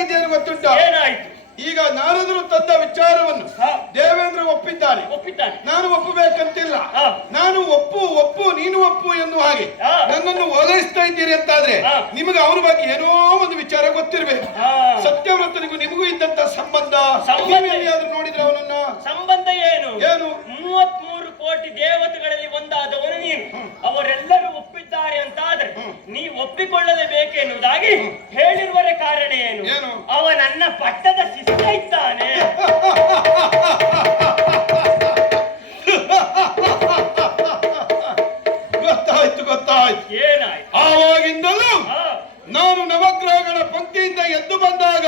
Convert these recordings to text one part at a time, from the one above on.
ಆಗಿದ್ದೇನು ಗೊತ್ತುಂಟ? ಏನಾಯ್ತು? ಈಗ ನಾರದರು ತಂದ ವಿಚಾರವನ್ನು ದೇವೇಂದ್ರ ಒಪ್ಪಿದ್ದಾನೆ. ನಾನು ಒಪ್ಪಬೇಕಂತಿಲ್ಲ. ನಾನು ಒಪ್ಪು ನೀನು ಒಪ್ಪು ಎನ್ನುವ ಹಾಗೆ ನನ್ನನ್ನು ಓಲೈಸ್ತಾ ಇದ್ದೀರಿ ಅಂತಾದ್ರೆ ನಿಮಗೆ ಅವನ ಬಗ್ಗೆ ಏನೋ ಒಂದು ವಿಚಾರ ಗೊತ್ತಿರ್ಬೇಕು. ಸತ್ಯವ್ರತನಿಗೂ ನಿಮಗೂ ಇದ್ದಂತ ಸಂಬಂಧ ನೋಡಿದ್ರೆ ಅವನನ್ನ ಸಂಬಂಧ ಏನು? 33 ಕೋಟಿ ದೇವತೆಗಳಲ್ಲಿ ಒಂದಾದವನು ನೀನು. ಅವರೆಲ್ಲರೂ ಒಪ್ಪಿದ್ದಾರೆ ಅಂತಾದ್ರೆ ನೀ ಒಪ್ಪಿಕೊಳ್ಳಲೇಬೇಕೆನ್ನುವುದಾಗಿ ಹೇಳಿರುವರ ಕಾರಣ ಏನು? ಅವ ನನ್ನ ಪಟ್ಟದ ಶಿಷ್ಯ ಇದ್ದಾನೆ. ಗೊತ್ತಾಯ್ತು. ಏನಾಯ್ತು? ಆವಾಗಿಂದಲೂ ನಾನು ನವಗ್ರಹಗಳ ಪಂಕ್ತಿಯಿಂದ ಎದ್ದು ಬಂದಾಗ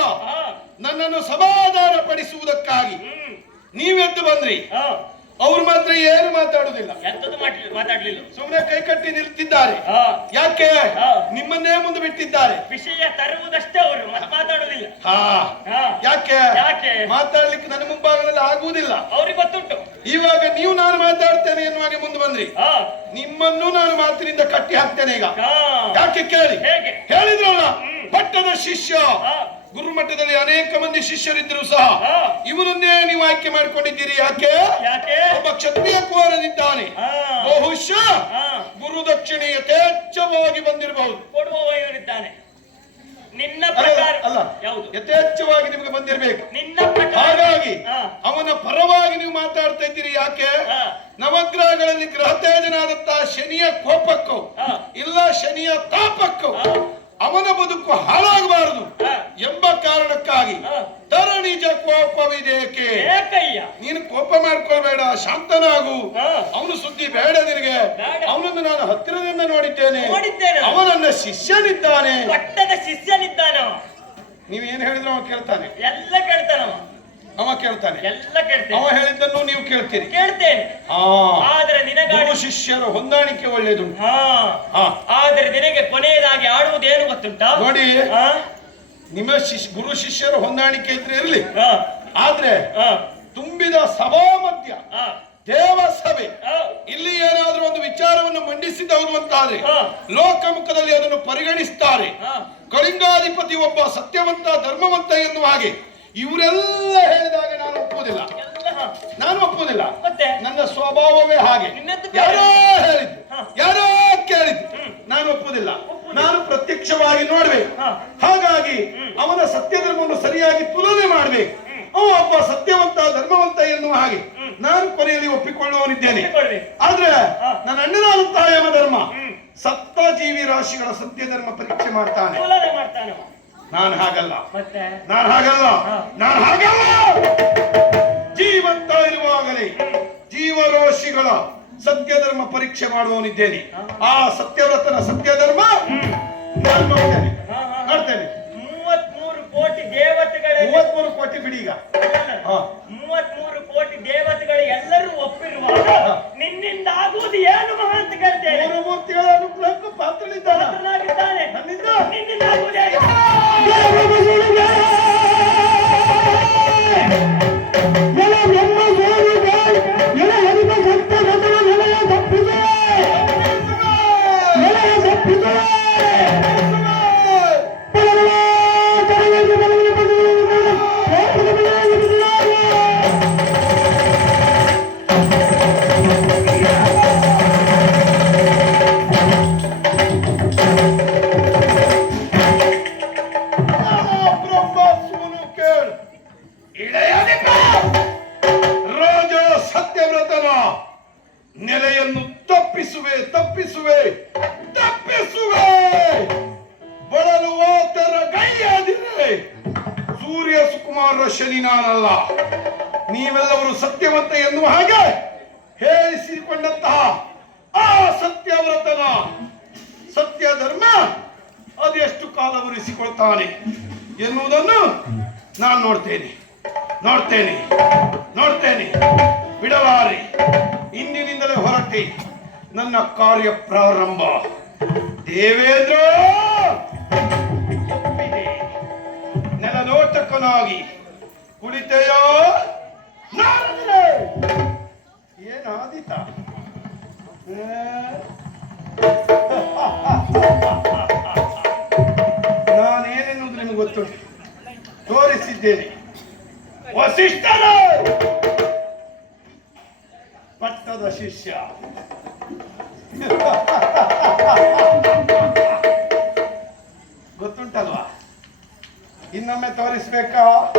ನನ್ನನ್ನು ಸಮಾಧಾನ ಪಡಿಸುವುದಕ್ಕಾಗಿ ನೀವೆದ್ದು ಬಂದ್ರಿ. ಅವ್ರು ಮಾತ್ರ ಏನು ಮಾತಾಡುದಿಲ್ಲ, ಮಾತಾಡ್ಲಿಲ್ಲ, ಸುಮ್ಮನೆ ಕೈ ಕಟ್ಟಿ ನಿಲ್ತಿದ್ದಾರೆ. ಯಾಕೆ? ನಿಮ್ಮನ್ನೇ ಮುಂದೆ ಬಿಟ್ಟಿದ್ದಾರೆ. ವಿಷಯ ತರುವುದಷ್ಟೇ ಅವರು, ಮಾತಾಡುದಿಲ್ಲ. ಯಾಕೆ? ಮಾತಾಡ್ಲಿಕ್ಕೆ ನನ್ನ ಮುಂಭಾಗದಲ್ಲಿ ಆಗುವುದಿಲ್ಲ. ಅವ್ರಿಗೆ ಗೊತ್ತುಂಟು. ಇವಾಗ ನೀವು ನಾನು ಮಾತಾಡ್ತೇನೆ ಎನ್ನುವಾಗ ಮುಂದೆ ಬಂದ್ರಿ. ನಿಮ್ಮನ್ನು ನಾನು ಮಾತಿನಿಂದ ಕಟ್ಟಿ ಹಾಕ್ತೇನೆ ಈಗ. ಯಾಕೆ ಕೇಳಿ? ಹೇಳಿದ್ರಲ್ಲ, ಪಟ್ಟದ ಶಿಷ್ಯ. ಗುರುಮಠದಲ್ಲಿ ಅನೇಕ ಮಂದಿ ಶಿಷ್ಯರಿದ್ದರು ಸಹ ಇವನನ್ನೇ ನೀವು ಆಯ್ಕೆ ಮಾಡಿಕೊಂಡಿದ್ದೀರಿ. ಯಾಕೆ? ಒಬ್ಬ ಕ್ಷತ್ರಿಯ ಕುವರನಿದ್ದಾನೆ. ಬಹುಶಃ ಗುರುದಕ್ಷಿಣೆ ಯಥೇಚ್ಛವಾಗಿ ಬಂದಿರಬಹುದು. ಕೊಡುವವ ಇವನಿದ್ದಾನೆ. ನಿನ್ನ ಪ್ರಕಾರ ಅಲ್ಲ, ಯಾವುದು? ಯಥೇಚ್ಛವಾಗಿ ನಿಮಗೆ ಬಂದಿರಬೇಕು. ನಿನ್ನ ಪ್ರಕಾರ ಹಾಗಾಗಿ ಅವನ ಪರವಾಗಿ ನೀವು ಮಾತಾಡ್ತಾ ಇದ್ದೀರಿ. ಯಾಕೆ? ನವಗ್ರಹಗಳಲ್ಲಿ ಗ್ರಹತೇಜನಾದಂತಹ ಶನಿಯ ಕೋಪಕ್ಕೂ ಇಲ್ಲ ಶನಿಯ ತಾಪಕ್ಕೂ ಅವನ ಬದುಕು ಹಾಳಾಗಬಾರದು ಎಂಬ ಕಾರಣಕ್ಕಾಗಿ ತರಣಿಜ ಕೋಪವಿದೇಕೆ? ನೀನು ಕೋಪ ಮಾಡ್ಕೊಳ್ಬೇಡ, ಶಾಂತನಾಗು. ಅವನು ಸುದ್ದಿ ಬೇಡ ನಿನಗೆ. ಅವನನ್ನು ನಾನು ಹತ್ತಿರದಿಂದ ನೋಡಿದ್ದೇನೆ. ಅವನನ್ನ ಶಿಷ್ಯನಿದ್ದಾನೆ. ಪಟ್ಟದ ಶಿಷ್ಯನಿದ್ದಾನೆ. ನೀವೇನು ಹೇಳಿದ್ರು ಅವ ಕೇಳ್ತಾನೆ. ಎಲ್ಲ ಕೇಳ್ತಾನವ. ಅವ ಕೇಳ್ತಾನೆ. ಎಲ್ಲ ಕೇಳ್ತೇನೆ. ಅವ ಹೇಳಿದ್ದನ್ನು ನೀವು ಕೇಳ್ತೀರಿ. ಕೇಳ್ತೇನೆ. ಆದ್ರೆ ಗುರು ಶಿಷ್ಯರ ಹೊಂದಾಣಿಕೆ ಒಳ್ಳೇದು. ಆದ್ರೆ ನಿನಗೆ ಕೊನೆಯದಾಗಿ ಆಡುವುದೇನು ಗೊತ್ತುಂಟಾ? ನೋಡಿ, ನಿಮ್ಮ ಗುರು ಶಿಷ್ಯರ ಹೊಂದಾಣಿಕೆ ಇದ್ರೆ ಇರಲಿ. ಆದ್ರೆ ತುಂಬಿದ ಸಭಾ ಮಧ್ಯ ದೇವಸಭೆ ಇಲ್ಲಿ ಏನಾದ್ರೂ ಒಂದು ವಿಚಾರವನ್ನು ಮಂಡಿಸಿದವರು ಅಂತಾದ್ರೆ ಲೋಕಮುಖದಲ್ಲಿ ಅದನ್ನು ಪರಿಗಣಿಸ್ತಾರೆ. ಕಳಿಂಗಾಧಿಪತಿ ಒಬ್ಬ ಸತ್ಯವಂತ ಧರ್ಮವಂತ ಎನ್ನುವ ಹಾಗೆ ಇವರೆಲ್ಲ ಹೇಳಿದಾಗ ನಾನು ಒಪ್ಪುವುದಿಲ್ಲ. ನನ್ನ ಸ್ವಭಾವವೇ ಹಾಗೆ. ಯಾರೋ ಹೇಳಿದ್ದು, ಯಾರೋ ಕೇಳಿದ್ದು, ನಾನು ಒಪ್ಪುವುದಿಲ್ಲ. ನಾನು ಪ್ರತ್ಯಕ್ಷವಾಗಿ ನೋಡ್ಬೇಕು. ಹಾಗಾಗಿ ಅವನ ಸತ್ಯಧರ್ಮವನ್ನು ಸರಿಯಾಗಿ ತುಲನೆ ಮಾಡ್ಬೇಕು. ಅವ ಒಬ್ಬ ಸತ್ಯವಂತ ಧರ್ಮವಂತ ಎನ್ನುವ ಹಾಗೆ ನಾನು ಕೊನೆಯಲ್ಲಿ ಒಪ್ಪಿಕೊಳ್ಳುವನಿದ್ದೇನೆ. ಆದ್ರೆ ನನ್ನ ಅಣ್ಣನಾದಂತಹ ಯಮಧರ್ಮ ಸಪ್ತ ಜೀವಿ ರಾಶಿಗಳ ಸತ್ಯ ಧರ್ಮ ಪರೀಕ್ಷೆ ಮಾಡ್ತಾನೆ. ನಾನು ಹಾಗಲ್ಲ. ಜೀವಂತ ಇರುವಾಗಲೇ ಜೀವರಾಶಿಗಳ ಸತ್ಯ ಧರ್ಮ ಪರೀಕ್ಷೆ ಮಾಡುವವನಿದ್ದೇನೆ. ಆ ಸತ್ಯವ್ರತನ ಸತ್ಯ ಧರ್ಮ ನಾನು ನೋಡ್ತೇನೆ. 33 ಕೋಟಿ ದೇವತೆಗಳ 33 ಕೋಟಿ ಬಿಡಿ. ಈಗ 33 ಕೋಟಿ ದೇವತೆಗಳು ಎಲ್ಲರೂ ಒಪ್ಪಿರುವಾಗ ನಿನ್ನಿಂದ ಆಗುವುದು ಏನು ಮಹಾ ಅಂತ ಕೇಳ್ತೇನೆ. ಮೂರ್ತಿಗಳ ಅನುಗ್ರಹಕ್ಕೂ ಪಾತ್ರನಿದ್ದಾನೆ. ನಿನ್ನಿಂದ ಆಗುವುದೇ ನೆಲೆಯನ್ನು ತಪ್ಪಿಸುವೆ. ಬಳಲುವ ತರ ಗೈಯಾದಿರೆ ಸೂರ್ಯ ಸುಕುಮಾರ ಶನಿ ನಾನಲ್ಲ. ನೀವೆಲ್ಲವರು ಸತ್ಯವಂತ ಎನ್ನುವ ಹಾಗೆ ಹೇಳಿಸಿಕೊಂಡಂತಹ ಆ ಸತ್ಯವ್ರತನ ಸತ್ಯ ಧರ್ಮ ಅದೆಷ್ಟು ಕಾಲ ಉರಿಸಿಕೊಳ್ತಾನೆ ಎನ್ನುವುದನ್ನು ನಾನು ನೋಡ್ತೇನೆ. ಬಿಡಲಾರೆ. ಇಂದಿನಿಂದಲೇ ಹೊರಟೆ ನನ್ನ ಕಾರ್ಯ ಪ್ರಾರಂಭ. ದೇವೇಂದ್ರ ಒಪ್ಪಿದೆ. ನೆಲನೋಟಕನಾಗಿ ಕುಳಿತೆಯೋ? ಏನಾದೀತ? ನಾನೇನೆನ್ನುವುದು ನಿಮಗೆ ಗೊತ್ತುಂಟು. ತೋರಿಸಿದ್ದೇನೆ. ವಸಿಷ್ಠರು ಪಟ್ಟದ ಶಿಷ್ಯ. ಗೊತ್ತುಂಟಲ್ವಾ? ಇನ್ನೊಮ್ಮೆ ತೋರಿಸ್ಬೇಕಾ?